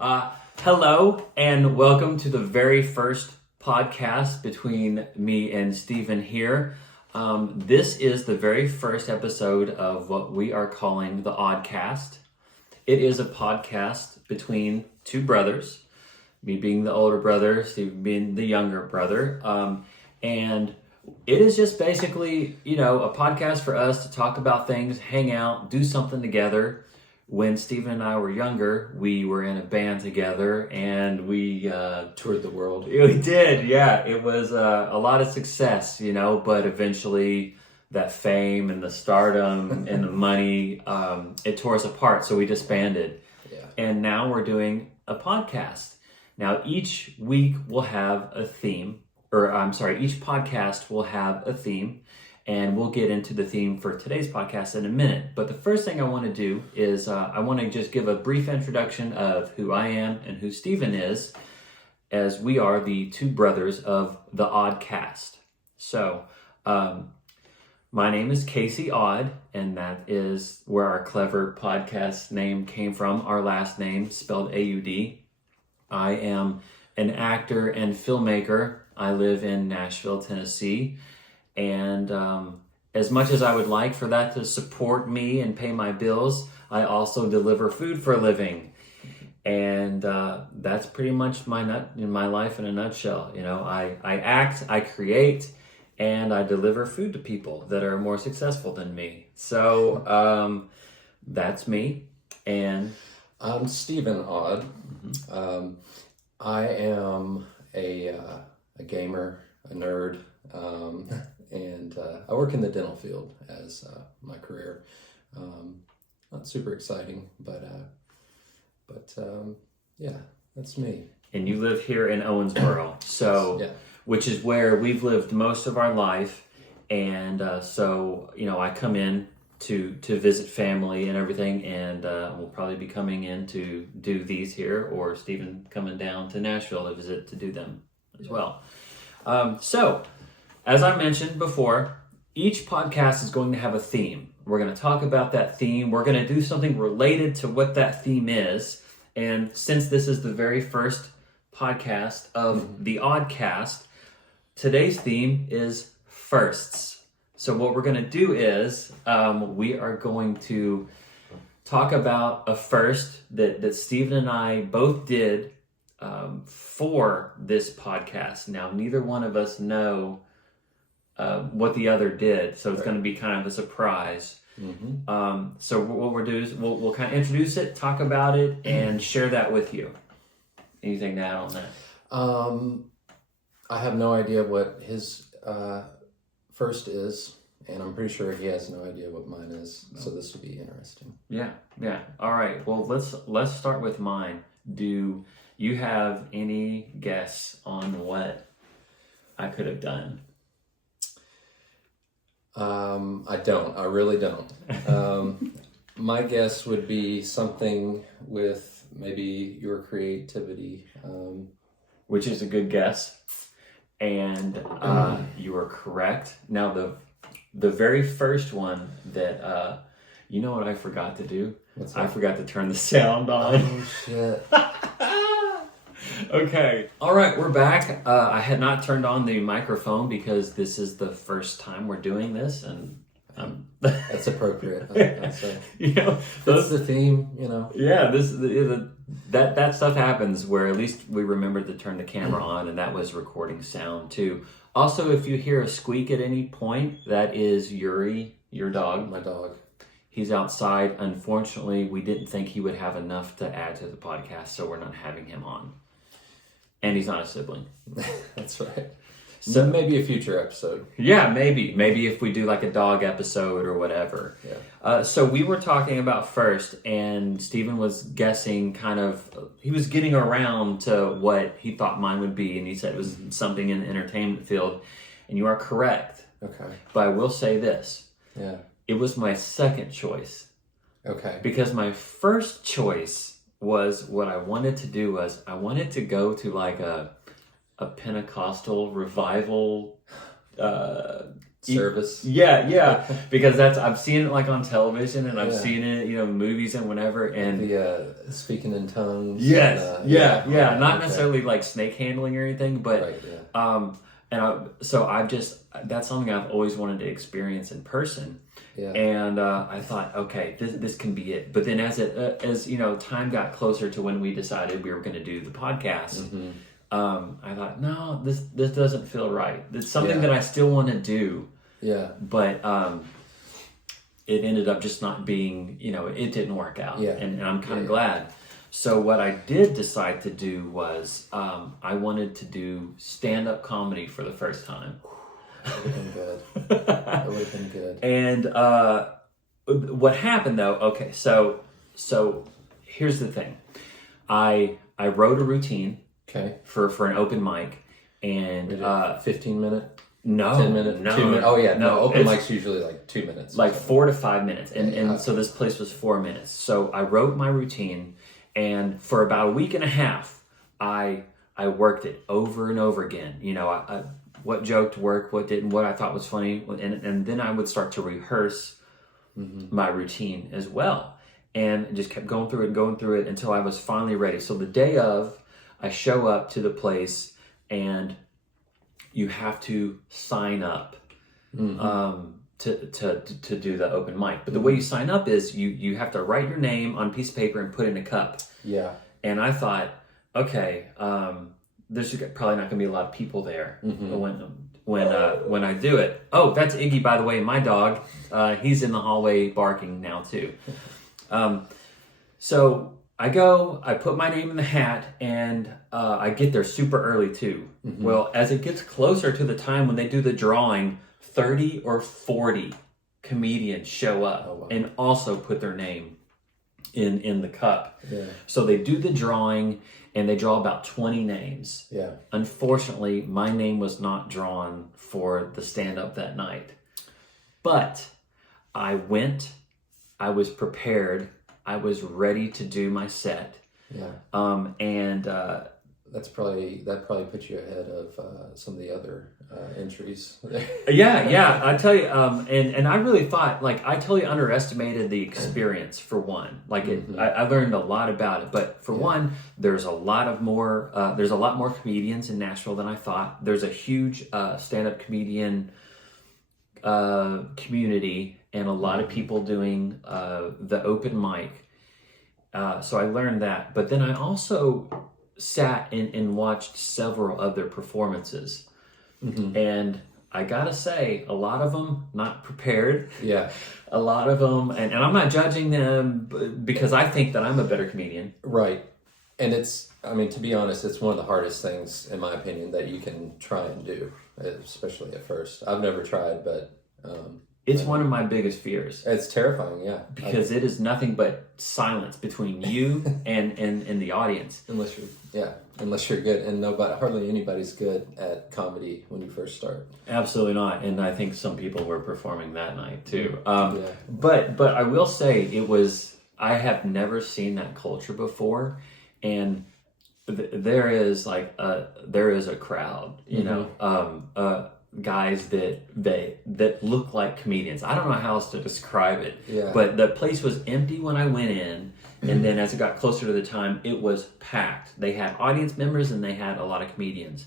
Hello, and welcome to the very first podcast between me and Stephen here. This is the very first episode of what we are calling the Audcast. It is a podcast between two brothers, me being the older brother, Stephen being the younger brother. And it is just basically, a podcast for us to talk about things, hang out, do something together. When Stephen and I were younger, we were in a band together and we toured the world. We did, yeah. It was a lot of success, but eventually that fame and the stardom and the money, it tore us apart. So we disbanded. Yeah. And now we're doing a podcast. Now each week we'll have a theme, each podcast will have a theme. And we'll get into the theme for today's podcast in a minute. But the first thing I want to do is I want to just give a brief introduction of who I am and who Stephen is, as we are the two brothers of the Audcast. So, my name is Casey Aud, and that is where our clever podcast name came from. Our last name, spelled A-U-D. I am an actor and filmmaker. I live in Nashville, Tennessee. And as much as I would like for that to support me and pay my bills, I also deliver food for a living. And that's pretty much my life in a nutshell. I act, I create, and I deliver food to people that are more successful than me. So that's me. And I'm Stephen Aud. I am a gamer, a nerd. And I work in the dental field as my career. Not super exciting, but yeah, that's me. And you live here in Owensboro, so yeah. Which is where we've lived most of our life. And so I come in to visit family and everything, and we'll probably be coming in to do these here, or Stephen coming down to Nashville to visit to do them as well. So, as I mentioned before, each podcast is going to have a theme. We're going to talk about that theme. We're going to do something related to what that theme is. And since this is the very first podcast of the Audcast, today's theme is firsts. So what we're going to do is we are going to talk about a first that Stephen and I both did for this podcast. Now, neither one of us know what the other did, so it's going to be kind of a surprise. So what we'll do is we'll kind of introduce it, talk about it, and share that with you. Anything to add on that? I have no idea what his first is, and I'm pretty sure he has no idea what mine is. So this will be interesting. Yeah. All right. Well, let's start with mine. Do you have any guess on what I could have done? I don't. I really don't. My guess would be something with maybe your creativity. Which is a good guess. And you are correct. Now, the very first one that, you know what I forgot to do? What's that? I forgot to turn the sound on. Oh, shit. Okay. All right, we're back. I had not turned on the microphone because this is the first time we're doing this, and That's appropriate. I'd say. That's the theme. Yeah, that stuff happens where at least we remembered to turn the camera on, and that was recording sound too. Also, if you hear a squeak at any point, that is Yuri, your dog. My dog. He's outside. Unfortunately, we didn't think he would have enough to add to the podcast, so we're not having him on. And he's not a sibling. That's right. So maybe a future episode. Yeah, maybe. Maybe if we do like a dog episode or whatever. Yeah. So we were talking about first, and Stephen was guessing he was getting around to what he thought mine would be, and he said it was something in the entertainment field. And you are correct. Okay. But I will say this. Yeah. It was my second choice. Okay. Because my first choice was what I wanted to do was I wanted to go to like a Pentecostal revival service. Yeah, because I've seen it like on television, and I've Yeah. seen it, movies and whatever, and The speaking in tongues. yes, And, not okay. necessarily like snake handling or anything, but Right, yeah. that's something I've always wanted to experience in person. Yeah. And I thought, okay, this can be it. But then as time got closer to when we decided we were going to do the podcast, I thought, no, this doesn't feel right. It's something that I still want to do. Yeah. But it ended up just not being, it didn't work out. Yeah. And I'm kind of glad. So what I did decide to do was I wanted to do stand-up comedy for the first time. That would have been good. That would have been good. And what happened though? Okay, so here's the thing. I wrote a routine. Okay. For an open mic, and 15-minute. No, 10 minutes. no, 2 minutes. Oh yeah, no. Open it's mic's usually like 2 minutes. like 4 to 5 minutes, and Yeah. so this place was 4 minutes. So I wrote my routine, and for about a week and a half, I worked it over and over again. I what joked work, what didn't, what I thought was funny, and then I would start to rehearse my routine as well, and just kept going through it until I was finally ready. So the day of, I show up to the place, and you have to sign up to do the open mic. But the way you sign up is you have to write your name on a piece of paper and put it in a cup. Yeah. And I thought, okay, there's probably not going to be a lot of people there when I do it. Oh, that's Iggy, by the way, my dog. He's in the hallway barking now too. So I go, I put my name in the hat, and I get there super early too. Well, as it gets closer to the time when they do the drawing, 30 or 40 comedians show up and also put their name in the cup. Yeah. So they do the drawing, and they draw about 20 names. Yeah. Unfortunately, my name was not drawn for the stand-up that night. But I went, I was prepared, I was ready to do my set. Yeah. And that probably put you ahead of some of the other entries. yeah, I tell you, and I really thought, like, I totally underestimated the experience for one. Like, I learned a lot about it, but for one, there's a lot more comedians in Nashville than I thought. There's a huge stand-up comedian community, and a lot of people doing the open mic. So I learned that, but then I also sat and watched several other performances, and I gotta say, a lot of them not prepared. Yeah. A lot of them, and I'm not judging them because I think that I'm a better comedian. Right. And to be honest, it's one of the hardest things, in my opinion, that you can try and do, especially at first. I've never tried, but it's one of my biggest fears. It's terrifying, yeah. Because it is nothing but silence between you and the audience. Unless you're good, and hardly anybody's good at comedy when you first start. Absolutely not, and I think some people were performing that night too. But I will say I have never seen that culture before, and there is a crowd, guys that look like comedians. I don't know how else to describe it. Yeah. But the place was empty when I went in, and then as it got closer to the time, it was packed. They had audience members and they had a lot of comedians.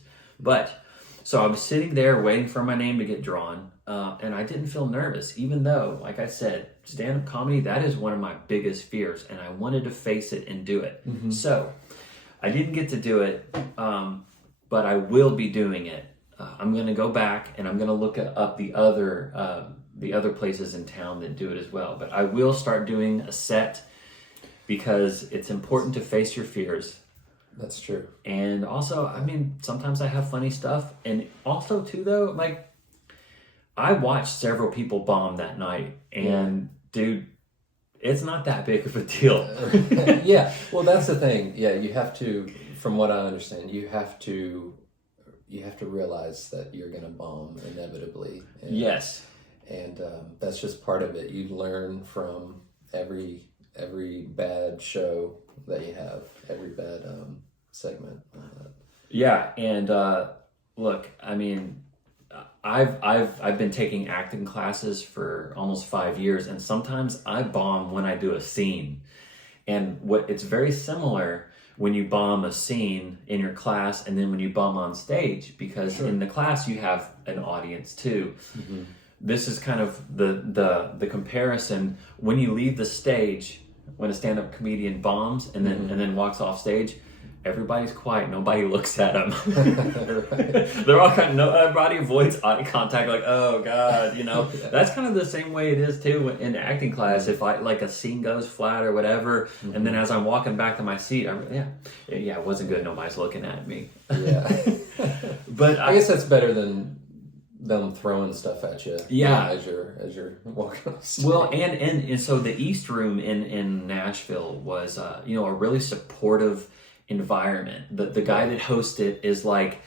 So I was sitting there waiting for my name to get drawn, and I didn't feel nervous, even though, like I said, stand-up comedy, that is one of my biggest fears, and I wanted to face it and do it. So I didn't get to do it, but I will be doing it. I'm going to go back and I'm going to look up the other places in town that do it as well. But I will start doing a set because it's important to face your fears. That's true. And also, sometimes I have funny stuff. And also, too, though, like, I watched several people bomb that night. And, dude, it's not that big of a deal. Yeah. Well, that's the thing. Yeah, you have to, from what I understand, you have to realize that you're going to bomb inevitably. Yes. And that's just part of it. You learn from every bad show that you have, every bad segment. Yeah, and look, I've been taking acting classes for almost 5 years, and sometimes I bomb when I do a scene. And it's very similar when you bomb a scene in your class and then when you bomb on stage, because in the class you have an audience too. Mm-hmm. This is kind of the comparison. When you leave the stage, when a stand-up comedian bombs and then walks off stage, everybody's quiet. Nobody looks at them. They're all everybody avoids eye contact. Like, oh God, That's kind of the same way it is too in acting class. If a scene goes flat or whatever, and then as I'm walking back to my seat, it wasn't good. Nobody's looking at me. Yeah, but I guess that's better than them throwing stuff at you. Yeah, as you're walking off stage. Well, and so the East Room in Nashville was a really supportive environment. The guy that hosts it is like,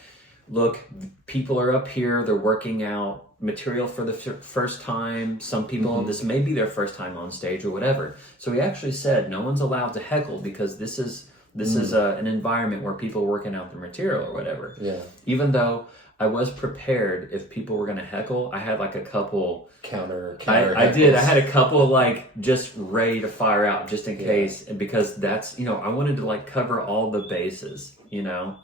look, people are up here, they're working out material for the first time. Some people, this may be their first time on stage or whatever. So he actually said no one's allowed to heckle because this is an environment where people are working out the material or whatever. Yeah. Even though I was prepared if people were going to heckle, I had like a couple counter I did. I had a couple just ready to fire out just in case, because that's I wanted to cover all the bases. Yeah.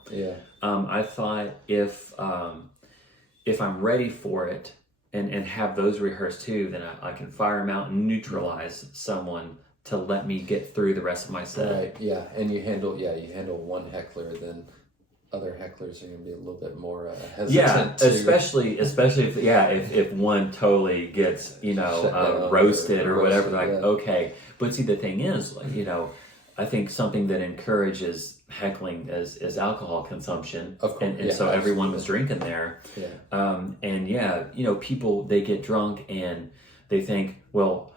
I thought if I'm ready for it and have those rehearsed too, then I can fire them out and neutralize someone to let me get through the rest of my set. Right. Yeah, and you handle one heckler, then other hecklers are going to be a little bit more hesitant. Yeah, especially if one totally gets roasted or whatever. Okay, but see, the thing is, I think something that encourages heckling is alcohol consumption, of course. And so everyone was drinking there. People, they get drunk and they think, well,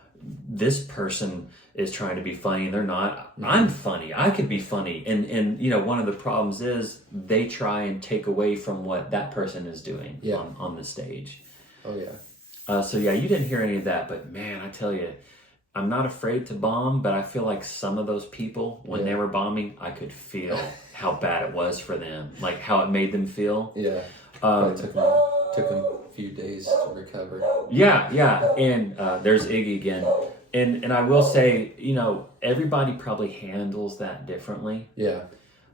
this person is trying to be funny and they're not. I'm funny. I could be funny. And one of the problems is they try and take away from what that person is doing on the stage. Oh, yeah. You didn't hear any of that, but man, I tell you, I'm not afraid to bomb, but I feel like some of those people, when they were bombing, I could feel how bad it was for them, like how it made them feel. Yeah. It took them a few days to recover. Yeah. And there's Iggy again. And I will say, everybody probably handles that differently. Yeah.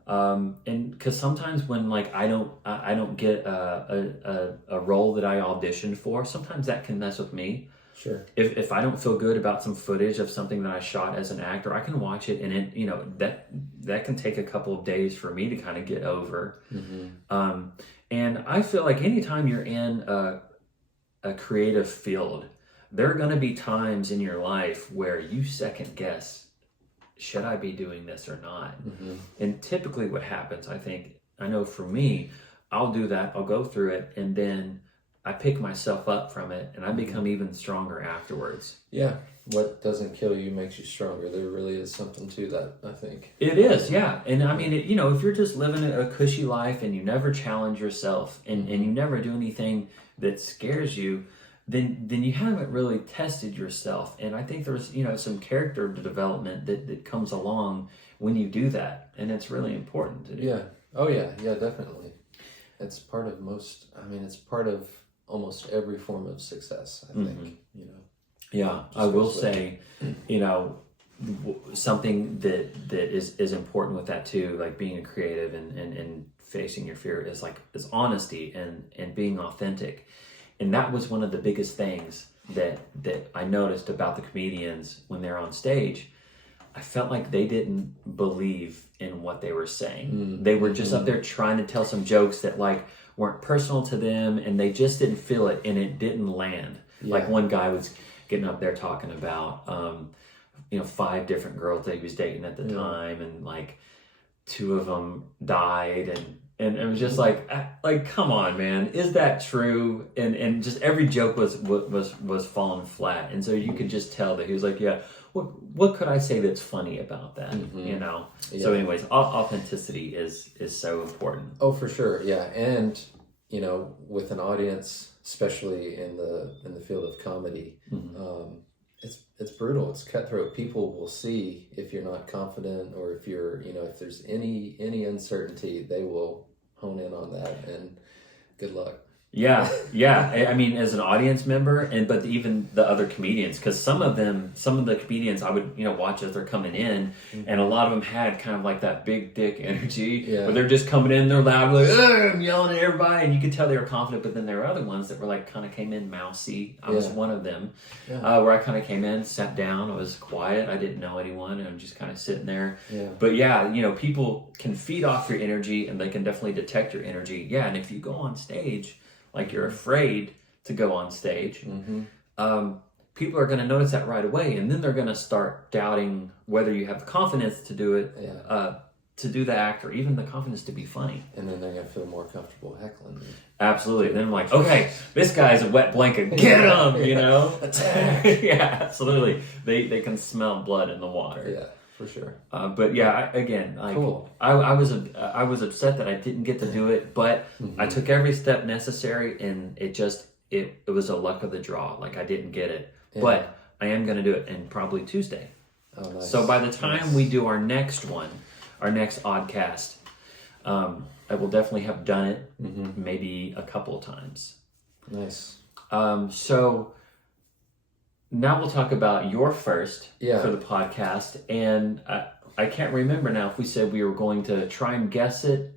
And because sometimes when I don't get a role that I auditioned for, sometimes that can mess with me. Sure. If I don't feel good about some footage of something that I shot as an actor, I can watch it and it that can take a couple of days for me to kind of get over. Mm-hmm. And I feel like anytime you're in a creative field, there are going to be times in your life where you second guess, should I be doing this or not? Mm-hmm. And typically what happens, I know for me, I'll do that, I'll go through it, and then I pick myself up from it, and I become even stronger afterwards. Yeah. What doesn't kill you makes you stronger. There really is something to that, I think. It is, yeah. And I mean, if you're just living a cushy life and you never challenge yourself and you never do anything that scares you, then you haven't really tested yourself. And I think there's, some character development that comes along when you do that. And it's really important to do. Yeah. Oh, yeah. Yeah, definitely. It's part of it's part of almost every form of success, I think, Yeah, I will say, something that is important with that too, like being a creative and facing your fear is honesty and being authentic. And that was one of the biggest things that I noticed about the comedians when they're on stage. I felt like they didn't believe in what they were saying. They were just up there trying to tell some jokes that weren't personal to them, and they just didn't feel it, and it didn't land. Yeah. Like one guy was getting up there talking about 5 different girls that he was dating at the time, and 2 of them died, and it was just like come on, man, is that true? And just every joke was falling flat, and so you could just tell that he was like, yeah, what could I say that's funny about that? Yeah. So anyways, authenticity is so important. Oh, for sure. Yeah. And with an audience, especially in the field of comedy, it's brutal, it's cutthroat. People will see if you're not confident, or if you're if there's any uncertainty, they will hone in on that, and good luck. Yeah, yeah. I mean, as an audience member, but even the other comedians, because some of the comedians I would watch as they're coming in, and a lot of them had kind of like that big dick energy, where they're just coming in, they're loud, like I'm yelling at everybody, and you could tell they were confident. But then there were other ones that were like kind of came in mousy. I was one of them, where I kind of came in, sat down, I was quiet, I didn't know anyone, and I'm just kind of sitting there. Yeah. But people can feed off your energy, and they can definitely detect your energy. Yeah, and if you go on stage like you're afraid to go on stage, people are going to notice that right away, and then they're going to start doubting whether you have the confidence to do it, to do the act, or even the confidence to be funny. And then they're going to feel more comfortable heckling you. Absolutely. And then I'm like, okay, this guy's a wet blanket. Get him, Attack. Yeah, absolutely. They can smell blood in the water. Yeah. For sure. But yeah, cool. I was upset that I didn't get to do it, but I took every step necessary, and it was a luck of the draw. Like I didn't get it, but I am going to do it, and probably Tuesday. Oh, nice. So by the time we do our next Audcast, I will definitely have done it, maybe a couple of times. Nice. So now we'll talk about your first for the podcast, and I can't remember now if we said we were going to try and guess it,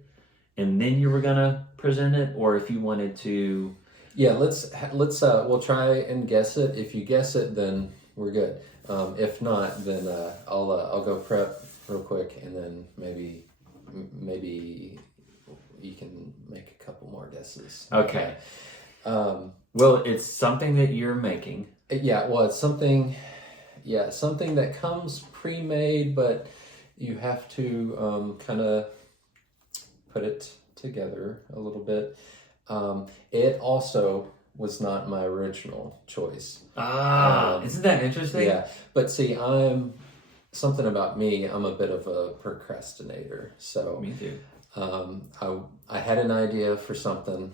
and then you were gonna present it, or if you wanted to. Yeah, let's we'll try and guess it. If you guess it, then we're good. If not, then I'll go prep real quick, and then maybe you can make a couple more guesses. Okay. Well, it's something that you're making. Yeah, well, it's something that comes pre-made, but you have to kind of put it together a little bit. It also was not my original choice. Isn't that interesting? Yeah, but see, something about me, I'm a bit of a procrastinator. So me too. I had an idea for something,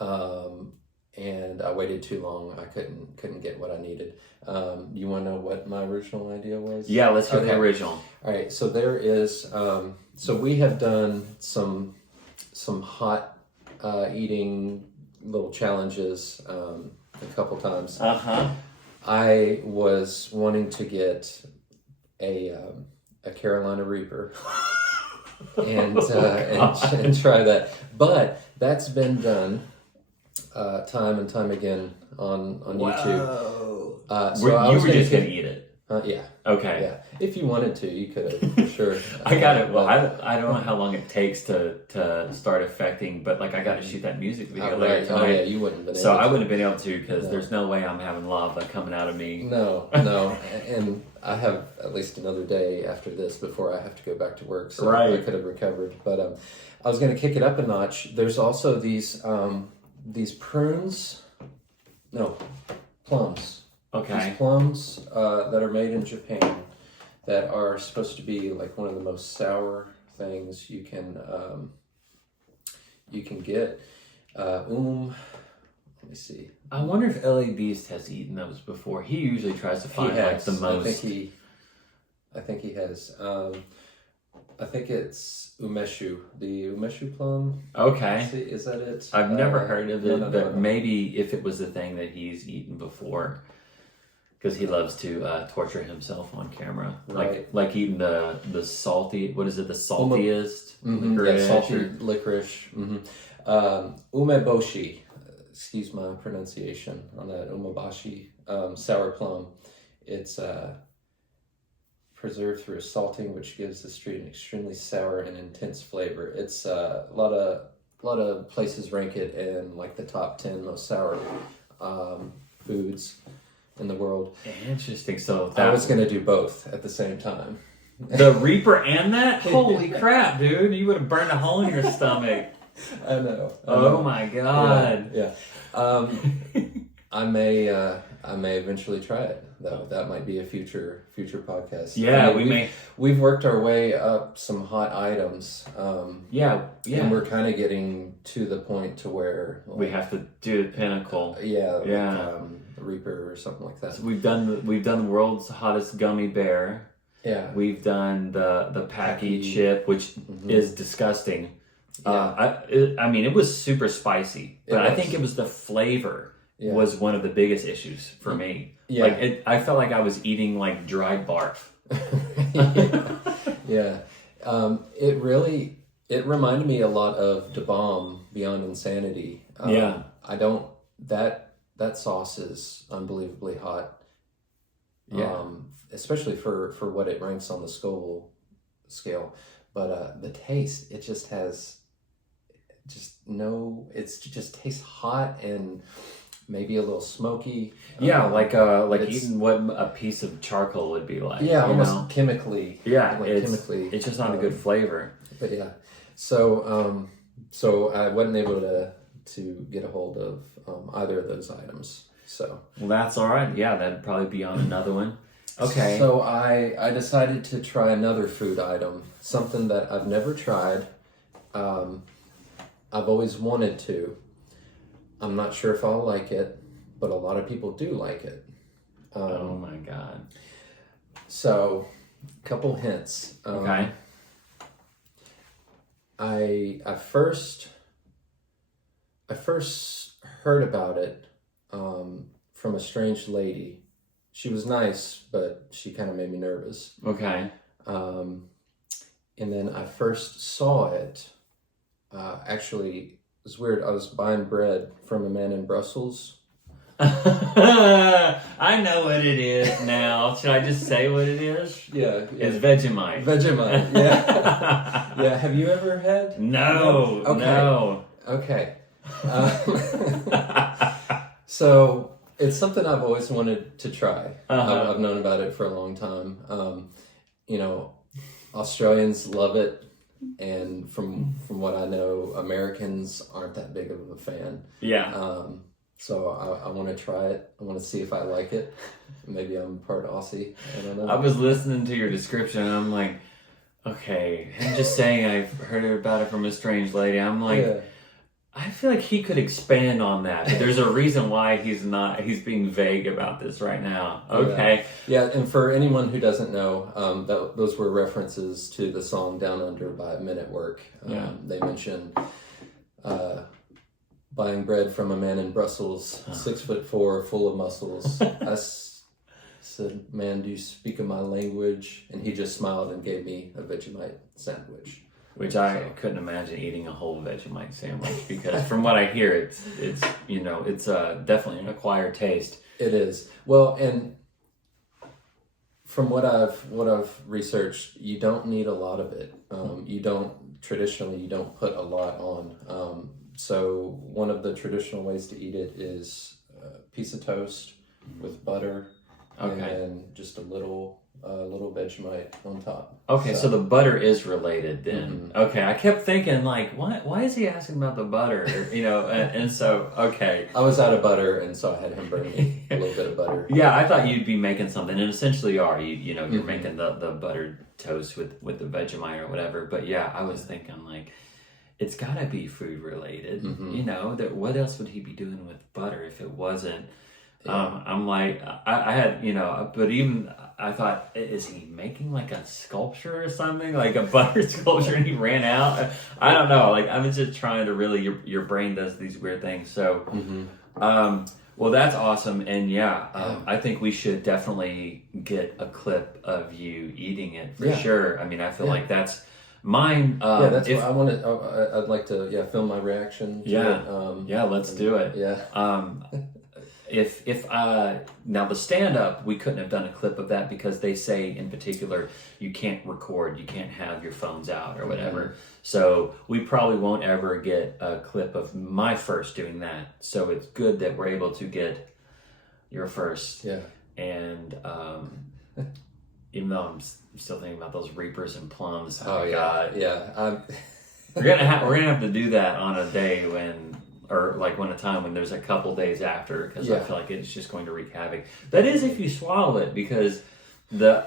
and I waited too long. I couldn't get what I needed. You want to know what my original idea was? Yeah, let's hear the original. All right, so there is. So we have done some hot eating little challenges a couple times. I was wanting to get a Carolina Reaper and try that, but that's been done time and time again on YouTube. So you were just gonna eat it. Yeah. Okay. Yeah. If you wanted to, you could have, for sure. I got it. Well, I don't know how long it takes to start affecting, but like I got to shoot that music video later tonight. Oh yeah, you wouldn't have been able So to. I wouldn't have been able to, because there's no way I'm having lava coming out of me. No. And I have at least another day after this before I have to go back to work, so I could have recovered. But I was going to kick it up a notch. There's also these plums. Okay. These plums that are made in Japan that are supposed to be like one of the most sour things you can get. Let me see. I wonder if L.A. Beast has eaten those before. He usually tries to find like the most. I think he has. I think it's umeshu, the umeshu plum. Okay. Is that it? I've never heard of it, no. but maybe if it was the thing that he's eaten before. Because he loves to torture himself on camera, like eating the salty. What is it? The saltiest licorice. Yeah, salty licorice. Umeboshi. Excuse my pronunciation on that. Umeboshi sour plum. It's preserved through a salting, which gives the street an extremely sour and intense flavor. It's a lot of places rank it in like the top 10 most sour foods in the world. Interesting. So I was going to do both at the same time. The Reaper and that? Holy crap, dude! You would have burned a hole in your stomach. I know. Oh my god. Yeah. I may eventually try it though. That might be a future podcast. Yeah, We've worked our way up some hot items. Yeah. And we're kind of getting to the point to where we have to do the pinnacle. Reaper or something like that. So we've done the world's hottest gummy bear. Yeah. We've done the Packy chip, which is disgusting. I mean, it was super spicy, but I think it was the flavor was one of the biggest issues for me. Yeah. Like I felt like I was eating like dried barf. Yeah. It reminded me a lot of Da Bomb Beyond Insanity. That sauce is unbelievably hot. Yeah. Especially for what it ranks on the Scoville scale. But the taste, it just has it just tastes hot and maybe a little smoky. Like eating what a piece of charcoal would be like. Yeah, almost chemically. Yeah, it's just not a good flavor. But yeah, so I wasn't able to get a hold of either of those items. So well, that's all right. Yeah, that'd probably be on another one. Okay. So I decided to try another food item, something that I've never tried. I've always wanted to. I'm not sure if I'll like it, but a lot of people do like it. Oh my God. So, a couple hints. Okay. I first heard about it from a strange lady. She was nice, but she kind of made me nervous. Okay. And then I first saw it. Actually, it was weird. I was buying bread from a man in Brussels. I know what it is now. Should I just say what it is? Yeah. It's Vegemite. Vegemite, yeah. Yeah, have you ever had? No. Okay. No. Okay. So, it's something I've always wanted to try. I've known about it for a long time. Australians love it. And from what I know, Americans aren't that big of a fan. Yeah. So I want to try it. I want to see if I like it. Maybe I'm part Aussie. I don't know. I was listening to your description and I'm like, okay, him just saying I've heard about it from a strange lady. I'm like, I feel like he could expand on that. But there's a reason why he's being vague about this right now. Okay. Yeah, and for anyone who doesn't know, those were references to the song Down Under by Men at Work. They mention buying bread from a man in Brussels, 6'4", full of muscles. I said, "Man, do you speak of my language?" And he just smiled and gave me a Vegemite sandwich. Which I couldn't imagine eating a whole Vegemite sandwich because from what I hear, it's definitely an acquired taste. It is. Well, and from what I've researched, you don't need a lot of it. You don't put a lot on. So one of the traditional ways to eat it is a piece of toast with butter, and just a little Vegemite on top. Okay, so the butter is related then. Mm-hmm. Okay, I kept thinking like, why is he asking about the butter? And so okay. I was out of butter, and so I had him bring me a little bit of butter. Yeah, I thought you'd be making something, and essentially you are. You're making the buttered toast with the Vegemite or whatever. But yeah, I was thinking like, it's gotta be food related. Mm-hmm. That what else would he be doing with butter if it wasn't? Yeah. I'm like, I had, but even I thought, is he making like a sculpture or something, like a butter sculpture, and he ran out? I don't know. Like, I was just trying to really, your brain does these weird things. So, well, that's awesome. And I think we should definitely get a clip of you eating it for sure. I mean, I feel like that's mine. That's what I wanted. I'd like to, film my reaction to it. Let's do it. Yeah. If now the stand-up, we couldn't have done a clip of that because they say in particular you can't record, you can't have your phones out or whatever. Mm-hmm. So we probably won't ever get a clip of my first doing that. So it's good that we're able to get your first. Yeah. And even though I'm still thinking about those reapers and plums. Oh God. Yeah. We're gonna have to do that on a day when a time when there's a couple days after, because I feel like it's just going to wreak havoc. That is if you swallow it, because the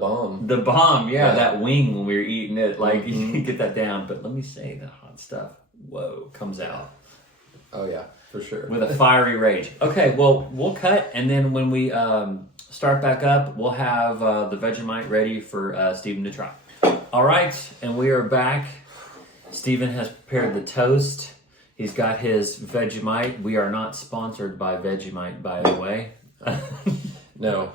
bomb, that wing when we were eating it, like you get that down. But let me say, the hot stuff, comes out. Oh yeah, for sure. With a fiery rage. Okay, well, we'll cut, and then when we start back up, we'll have the Vegemite ready for Stephen to try. All right, and we are back. Stephen has prepared the toast. He's got his Vegemite. We are not sponsored by Vegemite, by the way. No,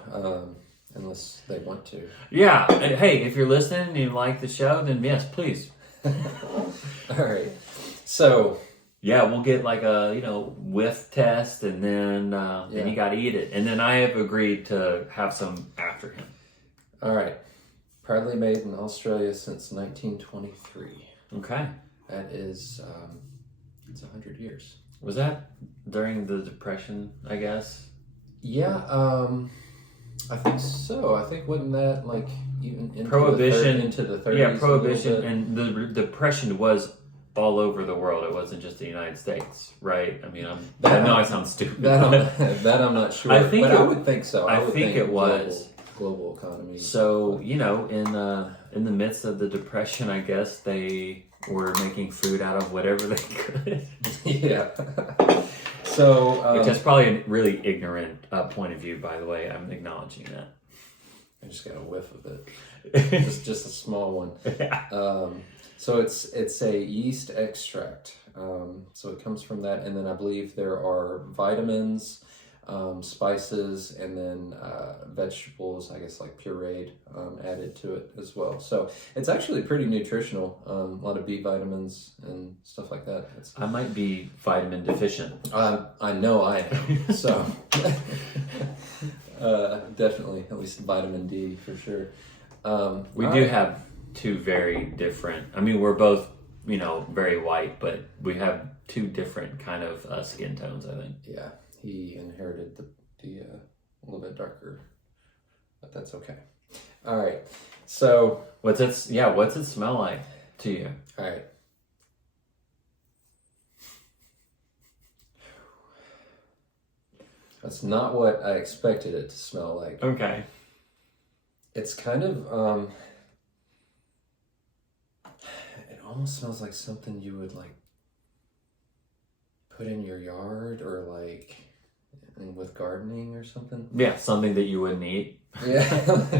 unless they want to. Yeah. Hey, if you're listening and you like the show, then yes, please. All right. So yeah, we'll get like a whiff test, and then you got to eat it. And then I have agreed to have some after him. All right. Proudly made in Australia since 1923. Okay. That is, it's 100 years. Was that during the Depression, I guess? Yeah, I think so. I think wasn't that like even into Prohibition into the 30s? Yeah, Prohibition and the Depression was all over the world. It wasn't just the United States, right? I mean, I know I sound stupid. That I'm not sure. I would think so. I would think it was global economy. So in the midst of the Depression, I guess they were making food out of whatever they could. Yeah. So which is probably a really ignorant point of view, by the way. I'm acknowledging that. I just got a whiff of it. just a small one. Yeah. So it's a yeast extract. So it comes from that, and then I believe there are vitamins, spices, and then vegetables, I guess like pureed, added to it as well. So it's actually pretty nutritional. A lot of B vitamins and stuff like that. I might be vitamin deficient. I know I am. So definitely, at least vitamin D for sure. We do have two very different. I mean, we're both very white, but we have two different kind of skin tones, I think. Yeah. He inherited the a little bit darker, but that's okay. All right. So what's it smell like to you? All right. That's not what I expected it to smell like. Okay. It's kind of it almost smells like something you would like put in your yard or like with gardening or something. Yeah, something that you wouldn't eat. Yeah,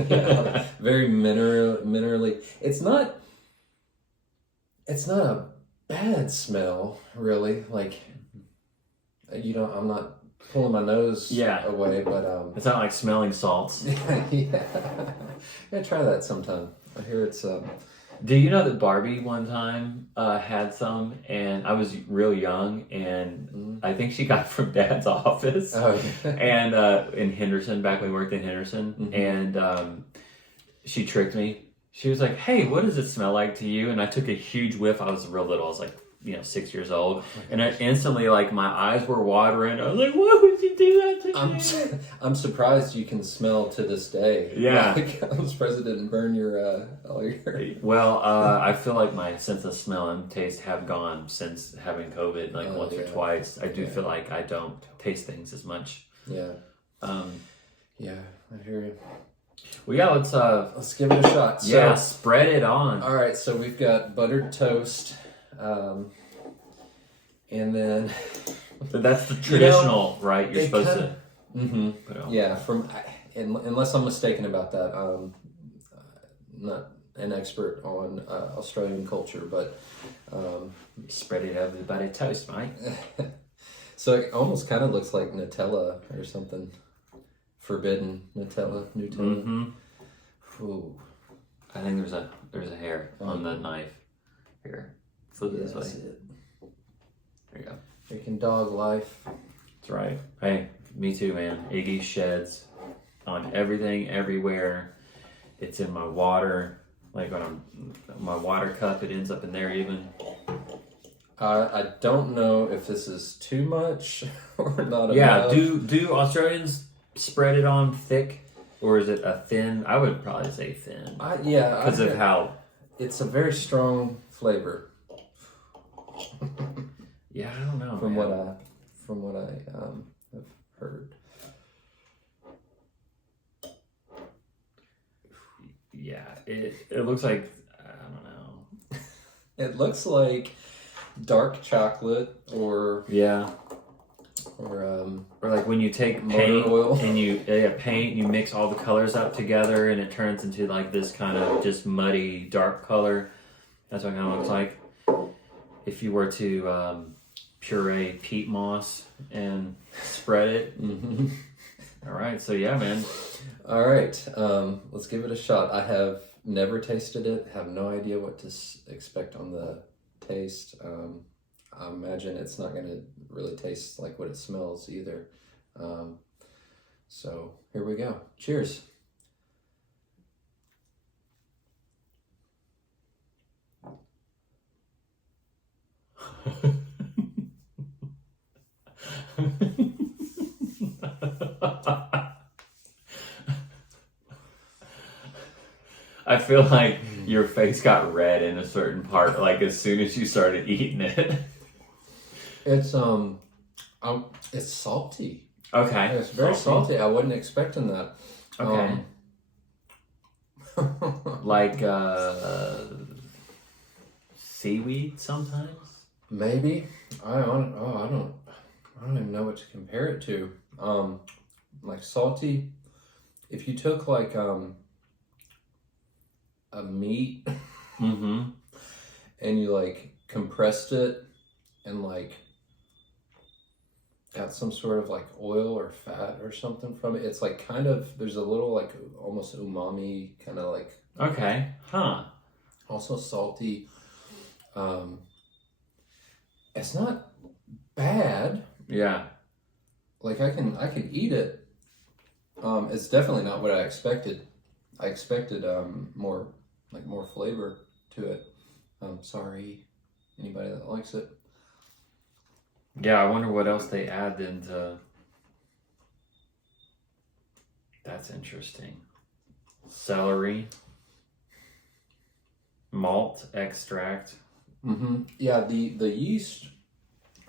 yeah. Very minerally. It's not a bad smell, really. Like, I'm not pulling my nose away, but it's not like smelling salts. Yeah, try that sometime. I hear it's Do you know that Barbie one time had some, and I was real young, and I think she got it from Dad's office. Oh, yeah. And in Henderson, back when we worked in Henderson, and she tricked me. She was like, "Hey, what does it smell like to you?" And I took a huge whiff. I was real little. I was like, 6 years old, and I instantly, like, my eyes were watering. I was like, "Why would you do that to me?" I'm surprised you can smell to this day. Yeah, I'm surprised it didn't burn your all your. Well, I feel like my sense of smell and taste have gone since having COVID, like once or twice. I do feel like I don't taste things as much. Yeah. Yeah, I hear you. Well, yeah, let's give it a shot. So, spread it on. All right, so we've got buttered toast, and then that's the traditional, right? You're supposed to. Put it on. Yeah, unless I'm mistaken about that, not an expert on Australian culture, but spread it over the buttered toast, mate. So it almost kind of looks like Nutella or something. Forbidden Nutella. Ooh. I think there's a hair on the knife. Here, flip it this way. There you go. Freaking dog life. That's right. Hey, me too, man. Iggy sheds on everything, everywhere. It's in my water. Like on my water cup, it ends up in there even. I don't know if this is too much or not enough. Yeah, do Australians spread it on thick, or is it a thin? I would probably say thin. Because of how it's a very strong flavor. Yeah, I don't know. From what I have heard. Yeah, it looks like, I don't know. It looks like dark chocolate or or like when you take motor paint oil. and you mix all the colors up together and it turns into like this kind of just muddy dark color. That's what it kind of looks like. If you were to puree peat moss and spread it. Mm-hmm. All right, so yeah, man. All right, let's give it a shot. I have never tasted it, have no idea what to expect on the taste. I imagine it's not going to really taste like what it smells either. So here we go. Cheers. I feel like your face got red in a certain part, like as soon as you started eating it. It's salty. Okay. It's very salty. I wasn't expecting that. Okay. Like seaweed sometimes? Maybe. I don't even know what to compare it to. Like salty. If you took like a meat Mm-hmm. and you like compressed it and like got some sort of like oil or fat or something from it, it's like kind of, there's a little like almost umami kind of like. Okay. Huh. Also salty. It's not bad. Yeah. Like I could eat it. It's definitely not what I expected. I expected more flavor to it. Sorry, anybody that likes it. Yeah, I wonder what else they add into. That's interesting. Celery, malt extract. Mm-hmm. Yeah, the yeast.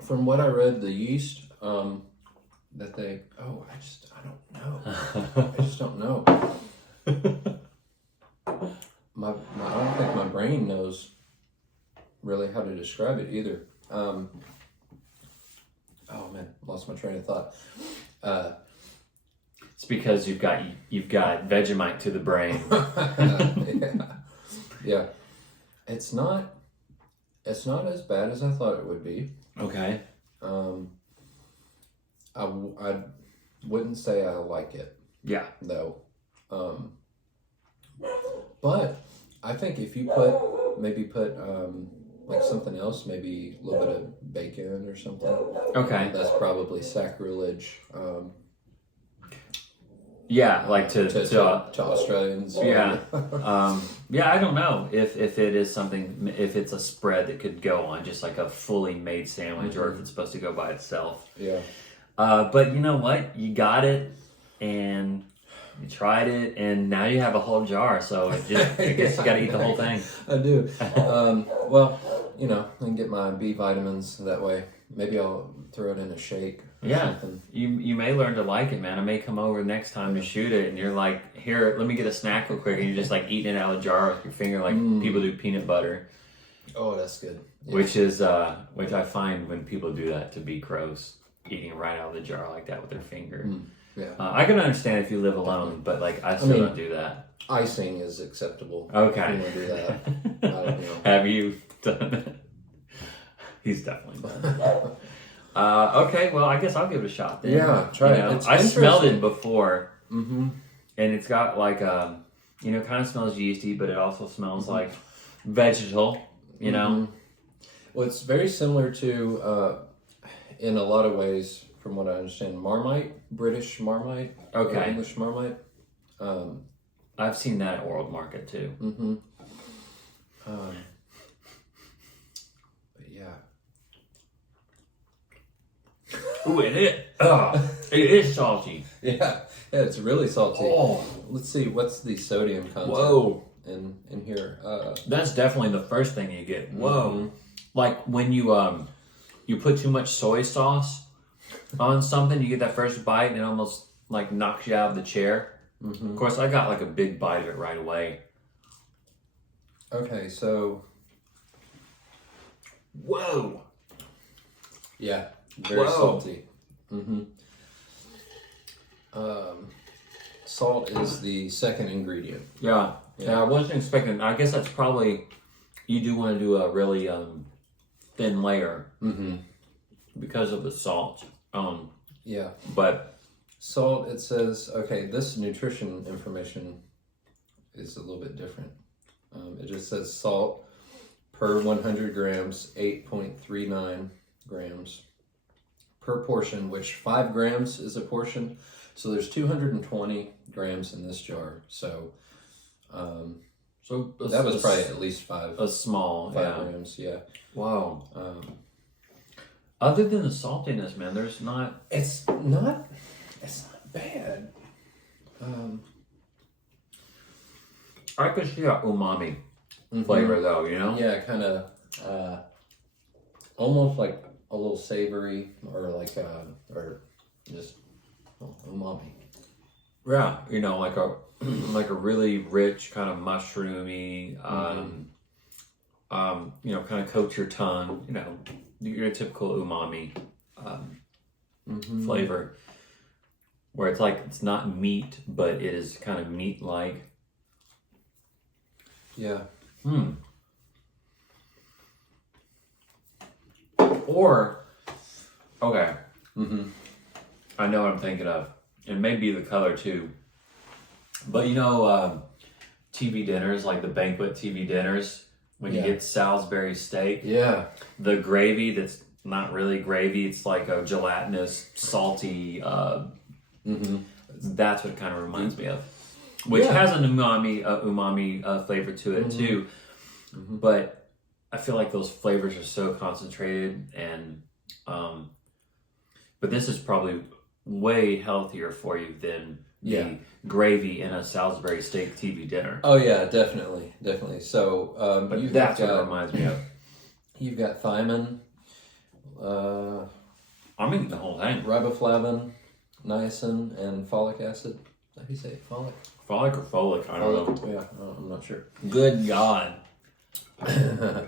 From what I read, the yeast that they. Oh, I don't know. I just don't know. I don't think my brain knows really how to describe it either. Oh man, lost my train of thought. It's because you've got Vegemite to the brain. Yeah. It's not as bad as I thought it would be. Okay. I wouldn't say I like it. Yeah. Though. But I think if you put like something else, maybe a little bit of bacon or something. Okay. That's probably sacrilege. Yeah, like to Australians. Yeah. Yeah, I don't know if it is something, if it's a spread that could go on just like a fully made sandwich, or if it's supposed to go by itself. Yeah. But you know what? You got it, and you tried it, and now you have a whole jar. So I guess you got to eat the whole thing. I do. Well, I can get my B vitamins that way. Maybe I'll throw it in a shake. Yeah, something. You may learn to like it, man. I may come over next time to shoot it, and you're like, here, let me get a snack real quick, and you're just like eating it out of the jar with your finger, like people do peanut butter. Oh, that's good. Yeah. Which I find when people do that to be gross, eating it right out of the jar like that with their finger. Yeah. I can understand if you live alone, but like I still don't do that. Icing is acceptable. Okay. If you want to do that. I don't know. Have you done it? He's definitely done it. Okay, well, I guess I'll give it a shot then. Yeah, try it. I smelled it before, Mm-hmm. and it's got like kind of smells yeasty, but it also smells like vegetal. You know. Well, it's very similar to, in a lot of ways, from what I understand, Marmite, British Marmite, Okay. or English Marmite. I've seen that at World Market too. Mm-hmm. But yeah. Ooh, it is salty. Yeah, it's really salty. Oh. Let's see, what's the sodium content Whoa. in here? That's definitely the first thing you get. Whoa. Mhm. Like when you put too much soy sauce on something, you get that first bite and it almost like knocks you out of the chair. Mm-hmm. Of course, I got like a big bite of it right away. Okay, so Whoa. yeah, very Whoa. salty. Mm-hmm. Salt is the second ingredient. Yeah. I wasn't expecting. I guess that's probably, you do want to do a really thin layer because of the salt. Yeah. But salt, it says, okay, this nutrition information is a little bit different. It just says salt per 100 grams, 8.39 grams per portion, which 5 grams is a portion. So there's 220 grams in this jar. So that was probably at least 5 grams. Yeah. Wow. Other than the saltiness, man, there's not. It's not bad. I could see a umami flavor though, you know? Yeah, kind of almost like a little savory, or like or just umami. Yeah, you know, like a really rich kind of mushroomy, you know, kind of coats your tongue. You know, your typical umami flavor, where it's like it's not meat, but it is kind of meat-like. Yeah. Or, okay. I know what I'm thinking of. It may be the color too. But you know, TV dinners, like the banquet TV dinners, when you get Salisbury steak. Yeah. The gravy that's not really gravy, it's like a gelatinous, salty, that's what it kind of reminds me of. Which has an umami flavor to it too. But I feel like those flavors are so concentrated, and but this is probably way healthier for you than the gravy in a Salisbury steak TV dinner. Oh yeah, definitely. So, but that's what it reminds me of. You've got thiamine. I'm eating the whole thing. Riboflavin, niacin, and folic acid. How do you say it? Folic? Folic or folic? I don't know. Yeah, I'm not sure. Good God. I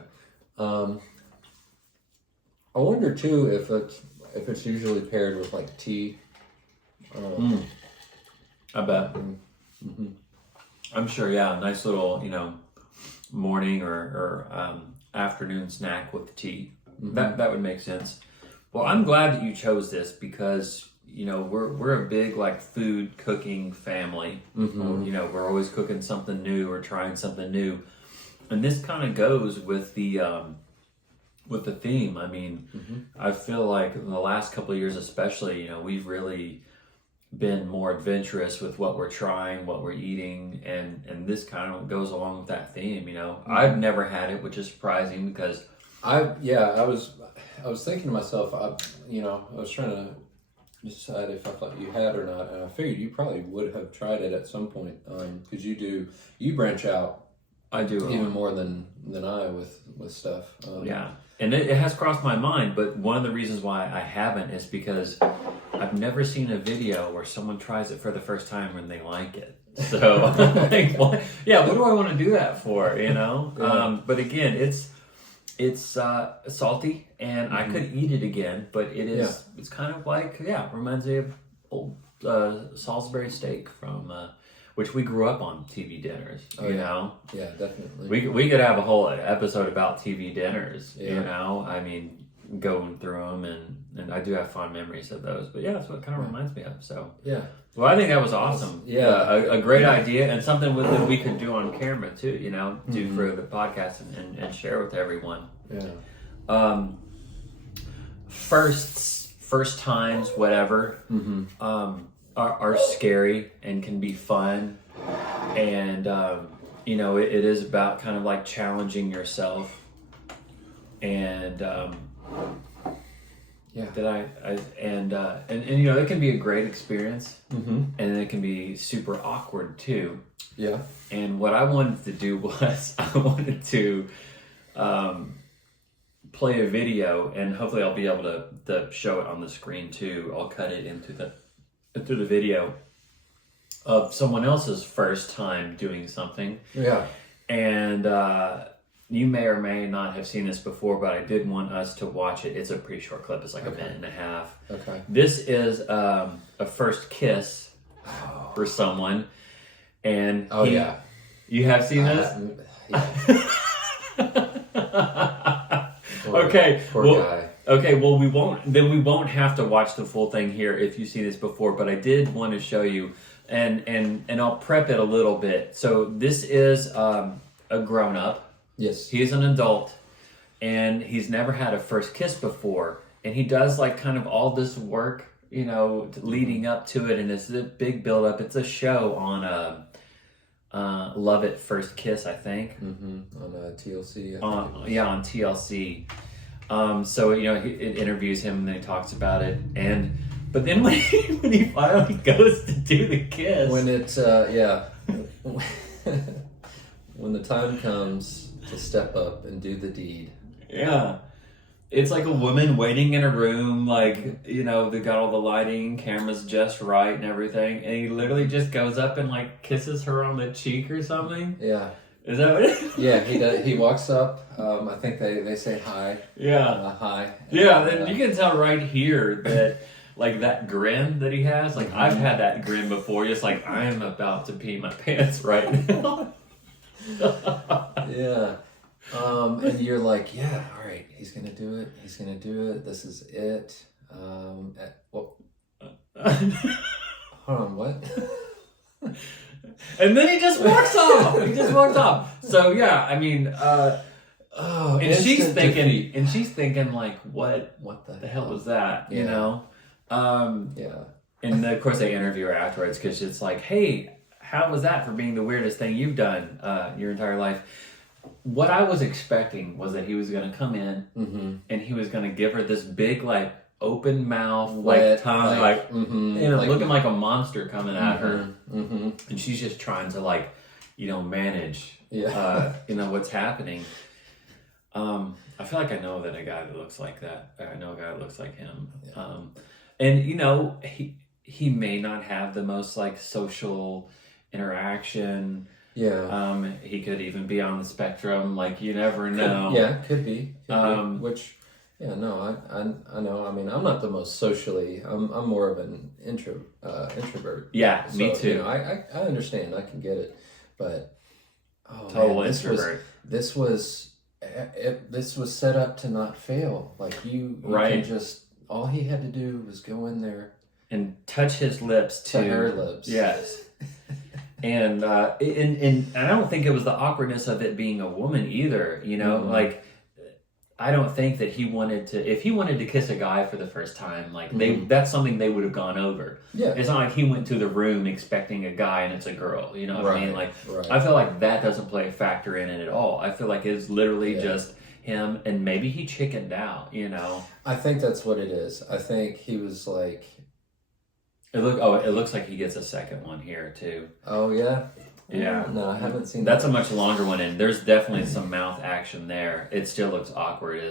wonder too if it's usually paired with like tea. I bet. I'm sure. Yeah, nice little morning or afternoon snack with tea. That would make sense. Well, I'm glad that you chose this because we're a big like food cooking family. We're always cooking something new or trying something new, and this kind of goes with the theme. I mean, I feel like in the last couple of years, especially, we've really been more adventurous with what we're trying, what we're eating, and this kind of goes along with that theme. I've never had it, which is surprising because I was thinking to myself, I was trying to decide if I thought you had or not, and I figured you probably would have tried it at some point because you branch out. I do even more than I with stuff. And it has crossed my mind, but one of the reasons why I haven't is because I've never seen a video where someone tries it for the first time and they like it. So, like, what do I want to do that for? But again, it's salty, and I could eat it again, but it's kind of like reminds me of old Salisbury steak from which we grew up on TV dinners. Yeah, definitely. We could have a whole episode about TV dinners. I mean, going through them, and I do have fond memories of those. But that's what it kind of reminds me of. So well, I think that was awesome. A great idea, and something that we could do on camera too. Do for the podcast and share with everyone. First times, whatever, are scary and can be fun, and it is about kind of like challenging yourself, and it can be a great experience, and it can be super awkward too. And what I wanted to do was I wanted to play a video, and hopefully I'll be able to show it on the screen too. I'll cut it into the video of someone else's first time doing something. And you may or may not have seen this before, but I did want us to watch it. It's a pretty short clip. It's like a minute and a half. Okay. This is a first kiss for someone. And you have seen this? Okay. Poor guy. Okay, well we won't have to watch the full thing here if you've seen this before, but I did want to show you and I'll prep it a little bit. So this is a grown up. Yes. He's an adult and he's never had a first kiss before, and he does like kind of all this work, you know, leading up to it, and it's a big build up. It's a show on Love at First Kiss, I think. Mm-hmm. On TLC. On TLC. So you know, it interviews him and then he talks about it, but then when he finally goes to do the kiss, when it's when the time comes to step up and do the deed. Yeah. It's like a woman waiting in a room, like, you know, they got all the lighting, cameras just right and everything, and he literally just goes up and like kisses her on the cheek or something. Yeah. Is that what it is? Yeah, he does. He walks up. I think they say hi. Yeah. Hi. Yeah, then you can tell right here that like that grin that he has, like I've had that grin before. It's like I am about to pee my pants right now. Yeah. And you're like, yeah, all right, he's gonna do it. He's gonna do it. This is it. Hold on, what? And then he just walks off. So yeah, I mean, and she's thinking like, what the hell was that? Yeah. You know? Yeah. And of course they interview her afterwards because it's like, hey, how was that for being the weirdest thing you've done your entire life? What I was expecting was that he was going to come in and he was going to give her this big, like, open mouth, like tongue, you know, looking like a monster coming at her. Mm-hmm. And she's just trying to, like, you know, manage, you know, what's happening. I feel like I know that a guy that looks like that. I know a guy that looks like him. Yeah. And, you know, he may not have the most, like, social interaction. Yeah. He could even be on the spectrum. Like, you never know. Could be. Which, I know. I mean, I'm not the most socially. I'm more of an introvert. Yeah, so, me too. You know, I understand. I can get it, but total introvert. This was set up to not fail. Like you can just. All he had to do was go in there and touch his lips to her lips. Yes. And I don't think it was the awkwardness of it being a woman either, you know, like I don't think that if he wanted to kiss a guy for the first time, like that's something they would have gone over. Yeah. It's not like he went to the room expecting a guy and it's a girl, you know what I mean? Like, I feel like that doesn't play a factor in it at all. I feel like it's literally just him, and maybe he chickened out, you know? I think that's what it is. I think he was like, it looks like he gets a second one here too. Oh yeah? Yeah. No, I haven't seen That's a much longer one, and there's definitely some mouth action there. It still looks awkward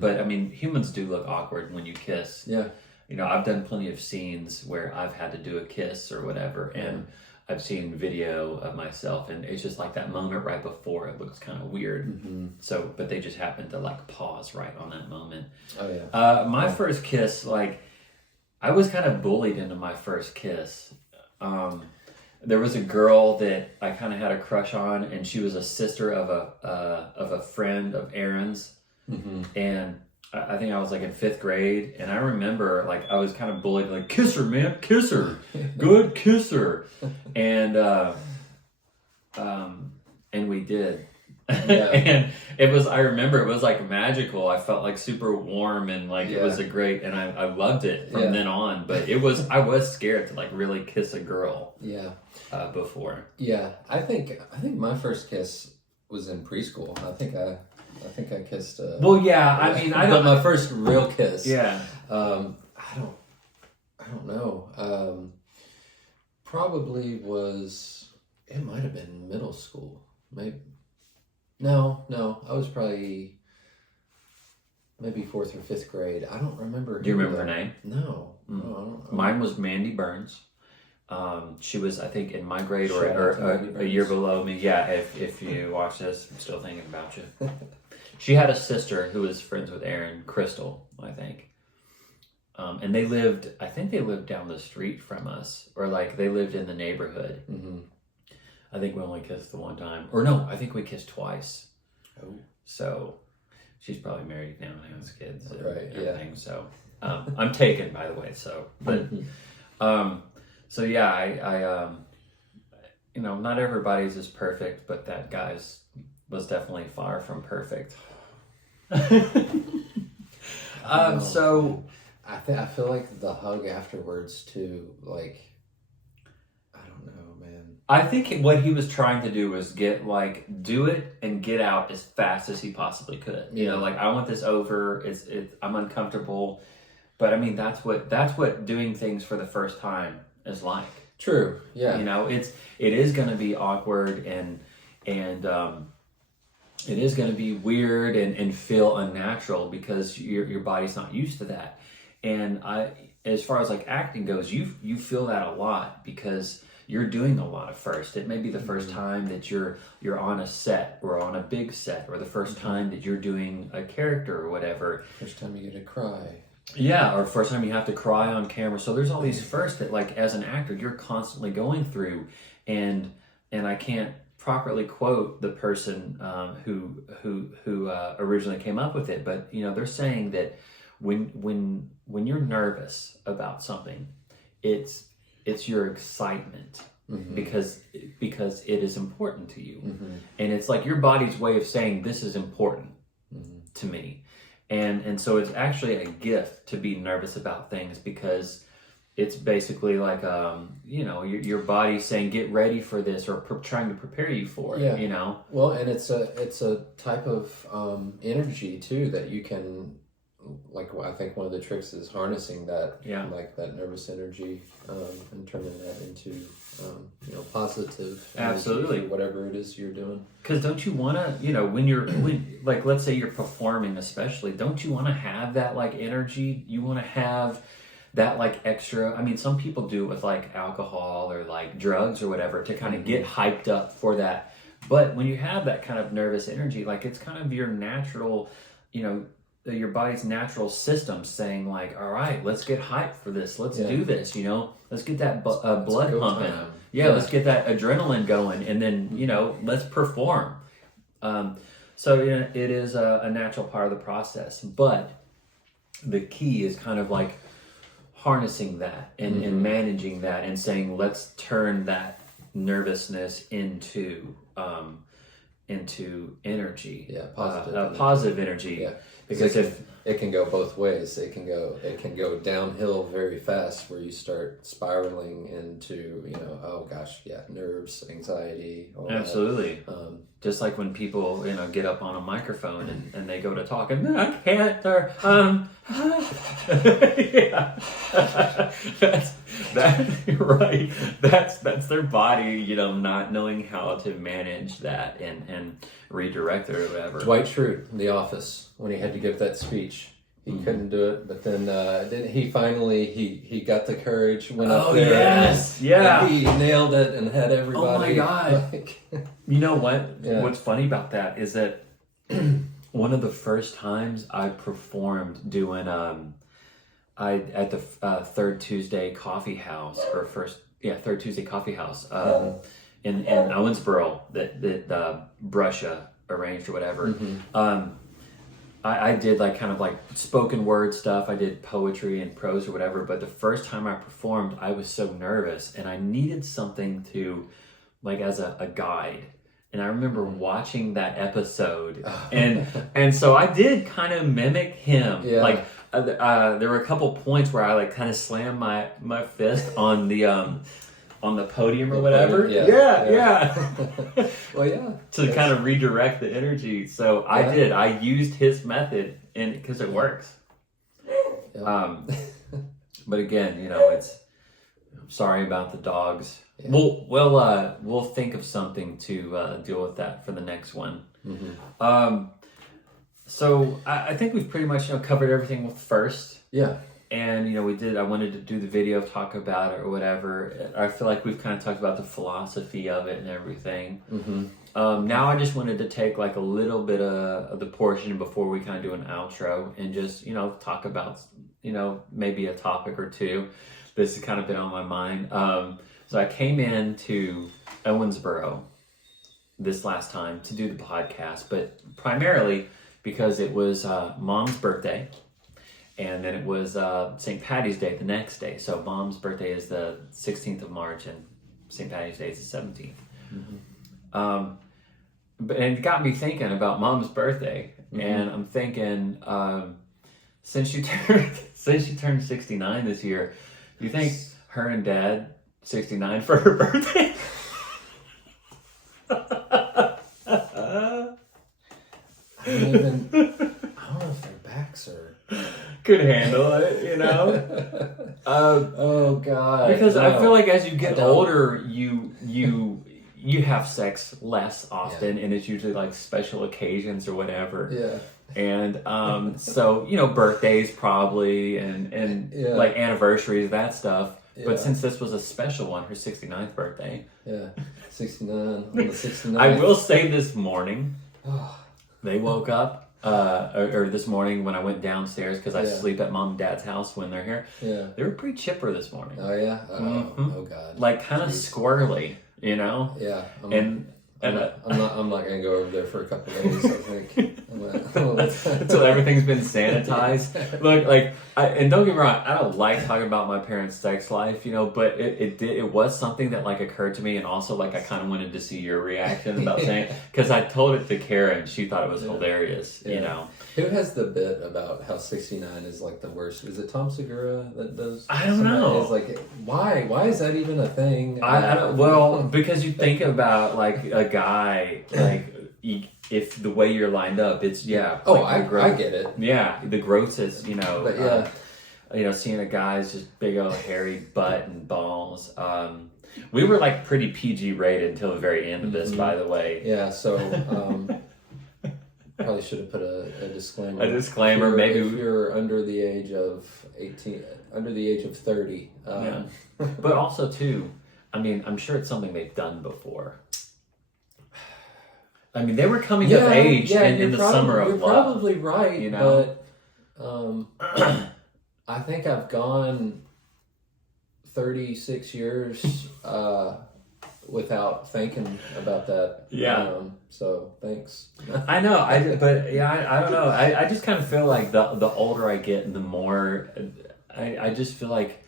but I mean, humans do look awkward when you kiss. Yeah. You know, I've done plenty of scenes where I've had to do a kiss or whatever, and I've seen video of myself, and it's just like that moment right before it looks kind of weird. So, but they just happen to like pause right on that moment. Oh yeah. My first kiss, like, I was kind of bullied into my first kiss. There was a girl that I kind of had a crush on, and she was a sister of a friend of Aaron's, and I think I was like in 5th grade, and I remember like I was kind of bullied, like, kiss her, man, kiss her, good, kiss her, and we did. And I remember it was like magical. I felt like super warm, and like it was and I loved it from then on. But I was scared to like really kiss a girl. Before. Yeah, I think my first kiss was in preschool. I think I kissed. Well, yeah. I mean, I don't. My first real kiss. Yeah. I don't know. Probably was. It might have been middle school. Maybe. No. I was probably maybe 4th or 5th grade. I don't remember. Do you remember her name? No. No, I don't. Mine was Mandy Burns. She was, I think, in my grade Shout out to or Maggie a year Burns. below me. Yeah, if you watch this, I'm still thinking about you. She had a sister who was friends with Aaron, Crystal, I think. And they lived, I think they lived down the street from us, or like they lived in the neighborhood. Mm-hmm. I think we only kissed the one time. Or no, I think we kissed twice. Oh. So she's probably married now and has kids and Right, everything. Yeah. So I'm taken, by the way. So, but, so yeah, I you know, not everybody's as perfect, but that guy's was definitely far from perfect. So I feel like the hug afterwards too, like, I don't know, man. I think what he was trying to do was do it and get out as fast as he possibly could. You know, like, I want this over. I'm uncomfortable, but I mean, that's what doing things for the first time is like. True. Yeah. You know, it is going to be awkward and it is going to be weird and feel unnatural because your body's not used to that. And as far as like acting goes, you feel that a lot because you're doing a lot at first. It may be the first time that you're on a set or on a big set, or the first time that you're doing a character or whatever. First time you get to cry. Yeah, or first time you have to cry on camera. So there's all these firsts that, like, as an actor, you're constantly going through, and I can't properly quote the person who originally came up with it, but you know, they're saying that when you're nervous about something, it's your excitement because it is important to you, and it's like your body's way of saying this is important to me. And so it's actually a gift to be nervous about things because it's basically like, you know, your body's saying, get ready for this, or trying to prepare you for it, you know? Well, and it's a type of energy too that you can, like, I think one of the tricks is harnessing that, like that nervous energy, and turning that into, you know, positive. Absolutely. For whatever it is you're doing. Because don't you want to, you know, when like, let's say you're performing especially, don't you want to have that, like, energy? You want to have that, like, extra, I mean, some people do it with, like, alcohol or, like, drugs or whatever to kind of get hyped up for that. But when you have that kind of nervous energy, like, it's kind of your natural, you know, your body's natural system saying, like, all right, let's get hyped for this. Let's do this, you know. Let's get that blood pumping. Yeah, let's get that adrenaline going. And then, you know, let's perform. So, you know, it is a natural part of the process. But the key is kind of like harnessing that and managing that and saying, let's turn that nervousness into energy. Yeah, positive energy. Positive energy. Yeah. Because if it can go both ways, it can go downhill very fast where you start spiraling into, you know, oh gosh, nerves, anxiety, all absolutely. Just like when people, you know, get up on a microphone and they go to talk and I can't, or yeah, right. That's their body, you know, not knowing how to manage that and redirect it or whatever. Dwight Schrute in The Office, when he had to give that speech, he couldn't do it, but then he finally he got the courage, went up there, yes, and he nailed it and had everybody. Oh my God! Like, you know what? Yeah. What's funny about that is that one of the first times I performed doing at the Third Tuesday Coffee House, or Third Tuesday Coffee House in Owensboro that Brusha arranged or whatever. I did like kind of like spoken word stuff. I did poetry and prose or whatever. But the first time I performed, I was so nervous and I needed something to, like, as a guide. And I remember watching that episode, and so I did kind of mimic him. Yeah. Like there were a couple points where I like kind of slammed my fist on the podium or whatever. Yeah. Well, yeah. To kind of redirect the energy. So I used his method, and because it works. Yeah. But again, you know, I'm sorry about the dogs. Yeah. We'll think of something to deal with that for the next one. So I think we've pretty much, you know, covered everything with first. Yeah. and I wanted to do the video, talk about it or whatever. I feel like we've kind of talked about the philosophy of it and everything. Now I just wanted to take like a little bit of the portion before we kind of do an outro and just, talk about, maybe a topic or two. This has kind of been on my mind. So I came into Owensboro this last time to do the podcast, but primarily because it was Mom's birthday, and then it was St. Patty's Day the next day. So Mom's birthday is the 16th of March, and St. Patty's Day is the 17th. But it got me thinking about Mom's birthday, and I'm thinking, since she turned 69 this year, do you think her and Dad 69 for her birthday? I don't know if their backs are could handle it, oh God! Because I feel like as you get older, you have sex less often, and it's usually like special occasions or whatever. Yeah. And so birthdays probably and like anniversaries, that stuff. Yeah. But since this was a special one, her 69th birthday. Yeah, 69 on the 69th. I will say this morning, they woke up, or this morning when I went downstairs, because I sleep at Mom and Dad's house when they're here. Yeah. They were pretty chipper this morning. Oh, yeah? Oh, God. Like kind of squirrely, Yeah. I'm not gonna go over there for a couple of days. I think until everything's been sanitized. Look, and don't get me wrong, I don't like talking about my parents' sex life, but it was something that like occurred to me, and also like I kind of wanted to see your reaction about saying, because I told it to Kara and she thought it was hilarious. Who has the bit about how 69 is like the worst? Is it Tom Segura that does? I don't know. It's like, why is that even a thing? I don't, well, because you think about like a guy, like if the way you're lined up, it's I get it. Yeah, the grossest, But seeing a guy's just big old hairy butt and balls. We were like pretty PG rated until the very end of this, by the way. Yeah, so probably should have put a disclaimer. A disclaimer, maybe if you're under the age of 18, under the age of 30. But also too, I mean, I'm sure it's something they've done before. I mean, they were coming of age in the summer of love. You're probably right, but I think I've gone 36 years without thinking about that. Yeah. So thanks. I know. I don't know. I just kind of feel like the older I get, the more I just feel like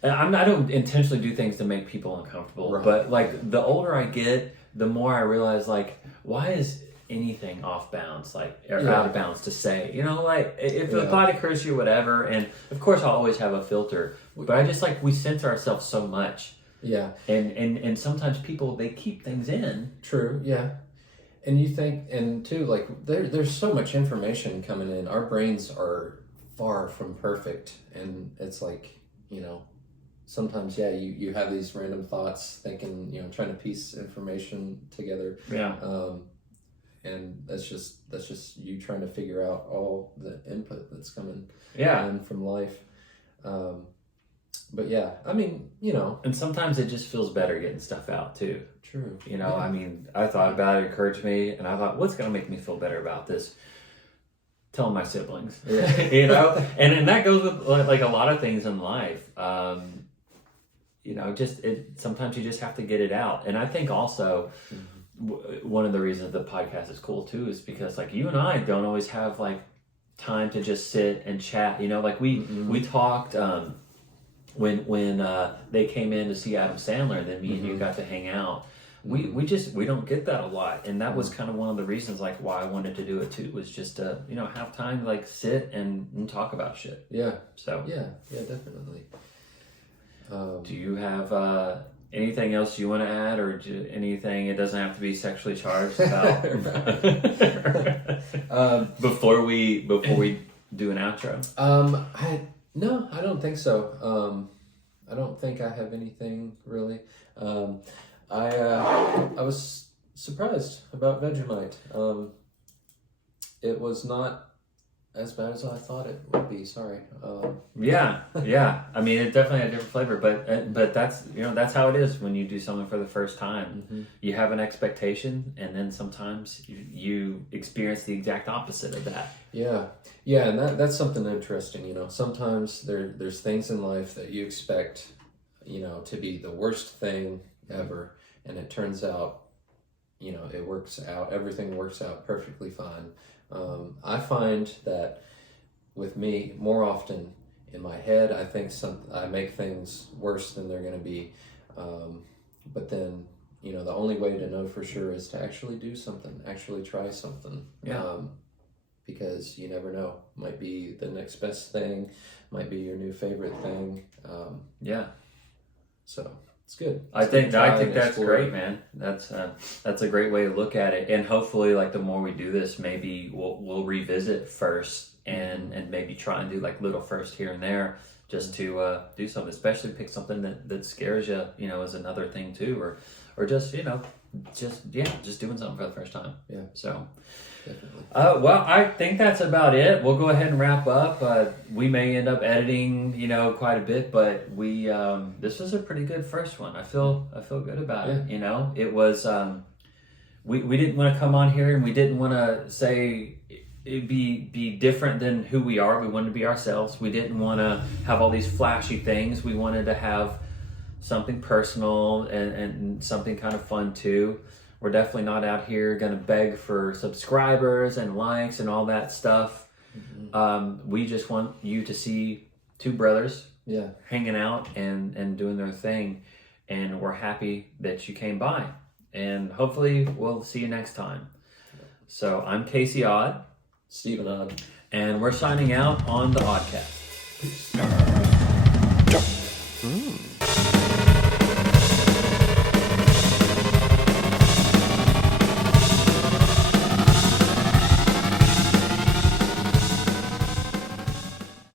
I don't intentionally do things to make people uncomfortable, right. But like the older I get, the more I realize like, why is anything off bounds, like or out of bounds to say, like if the thought occurs to you, whatever. And of course I'll always have a filter, but I just like, we censor ourselves so much. Yeah. And sometimes people, they keep things in. True. Yeah. And you think, and too, like there's so much information coming in. Our brains are far from perfect. And it's like, sometimes, you have these random thoughts thinking, trying to piece information together. Yeah. And that's just you trying to figure out all the input that's coming in from life. But yeah, I mean, And sometimes it just feels better getting stuff out too. True. I mean, I thought about it, occurred to me, and I thought, what's going to make me feel better about this? Telling my siblings. Yeah. And that goes with like a lot of things in life. Sometimes you just have to get it out. And I think also one of the reasons the podcast is cool too is because like you and I don't always have like time to just sit and chat. Like we talked when they came in to see Adam Sandler, and then me and you got to hang out. We don't get that a lot, and that was kind of one of the reasons like why I wanted to do it too, was just to have time to like sit and talk about shit. Yeah. So yeah, definitely. Do you have anything else you want to add, or anything? It doesn't have to be sexually charged about. Before we do an outro. No, I don't think so. I don't think I have anything really. I was surprised about Vegemite. It was not as bad as I thought it would be. Sorry. Yeah. I mean, it definitely had a different flavor, but that's that's how it is when you do something for the first time. Mm-hmm. You have an expectation, and then sometimes you experience the exact opposite of that. Yeah, and that's something interesting. Sometimes there's things in life that you expect, to be the worst thing ever, and it turns out, it works out. Everything works out perfectly fine. I find that with me, more often in my head, I think I make things worse than they're going to be. But then, the only way to know for sure is to actually do something, actually try something. Yeah. Because you never know. Might be the next best thing, might be your new favorite thing. So it's good. I think that's great, man. That's a great way to look at it. And hopefully, like, the more we do this, maybe we'll revisit first and maybe try and do like little first here and there, just to do something, especially pick something that scares you, is another thing too, or just just doing something for the first time. Yeah. So. Definitely. Well, I think that's about it. We'll go ahead and wrap up. We may end up editing, quite a bit, but this was a pretty good first one. I feel good about it. It was. We didn't want to come on here and we didn't want to say it'd be different than who we are. We wanted to be ourselves. We didn't want to have all these flashy things. We wanted to have something personal and something kind of fun too. We're definitely not out here going to beg for subscribers and likes and all that stuff. Mm-hmm. We just want you to see two brothers hanging out and doing their thing. And we're happy that you came by. And hopefully we'll see you next time. So I'm Casey Odd. Stephen Odd. And we're signing out on the Audcast. Peace.